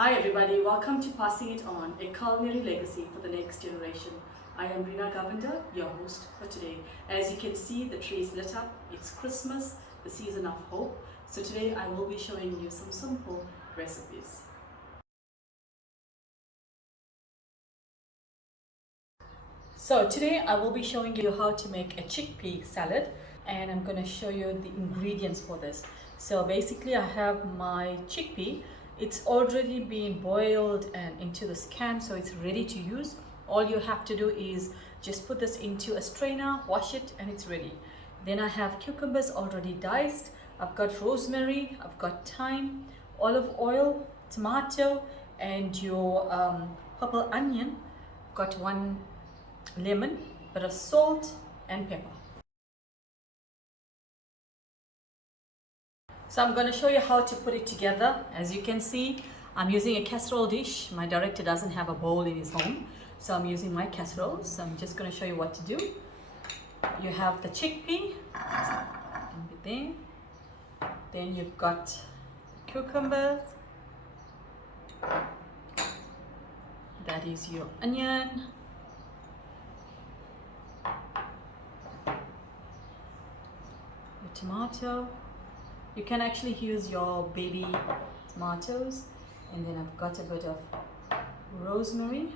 Hi everybody, welcome to Passing It On, a culinary legacy for the next generation. I am Reena, your host for today. As you can see, the tree is lit up. It's Christmas, the season of hope. So today I will be showing you some simple recipes. So today I will be showing you how to make a chickpea salad, and I'm going to show you the ingredients for this. So basically I have my chickpea. It's already been boiled and into this can, so it's ready to use. All you have to do is just put this into a strainer, wash it, and it's ready. Then I have cucumbers already diced. I've got rosemary, I've got thyme, olive oil, tomato, and your purple onion. Got one lemon, bit of salt and pepper. So I'm going to show you how to put it together. As you can see, I'm using a casserole dish. My director doesn't have a bowl in his home, so I'm using my casserole. So I'm just going to show you what to do. You have the chickpea, there. Then you've got cucumbers. That is your onion. Your tomato. You can actually use your baby tomatoes, and then I've got a bit of rosemary.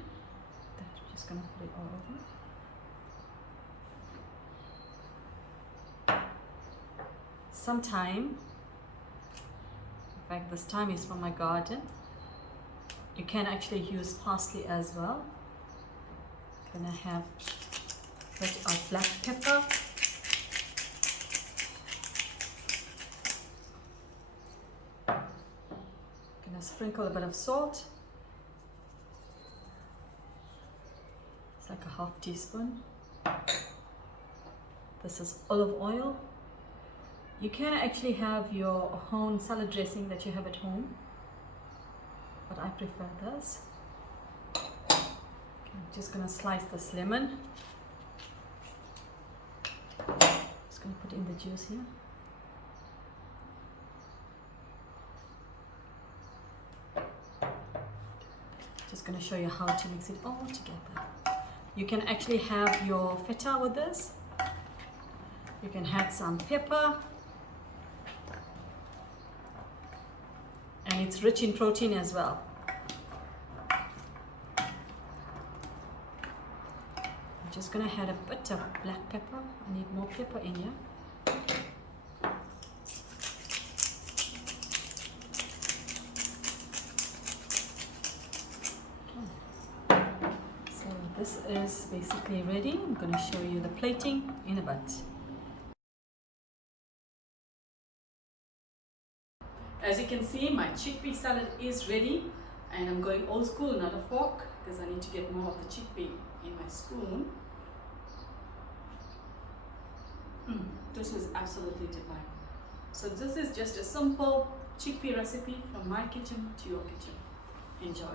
I'm just gonna put it all over. Some thyme. In fact, this thyme is from my garden. You can actually use parsley as well. Gonna have a bit of black pepper. Sprinkle a bit of salt. It's like a half teaspoon. This is olive oil. You can actually have your own salad dressing that you have at home, but I prefer this. Okay, I'm just gonna slice this lemon. Just gonna put in the juice here. Just going to show you how to mix it all together. You can actually have your feta with this. You can add some pepper, and it's rich in protein as well. I'm just going to add a bit of black pepper. I need more pepper in here. This is basically ready. I'm going to show you the plating in a bit. As you can see, my chickpea salad is ready, and I'm going old school, not a fork, because I need to get more of the chickpea in my spoon. This is absolutely divine. So this is just a simple chickpea recipe from my kitchen to your kitchen. Enjoy.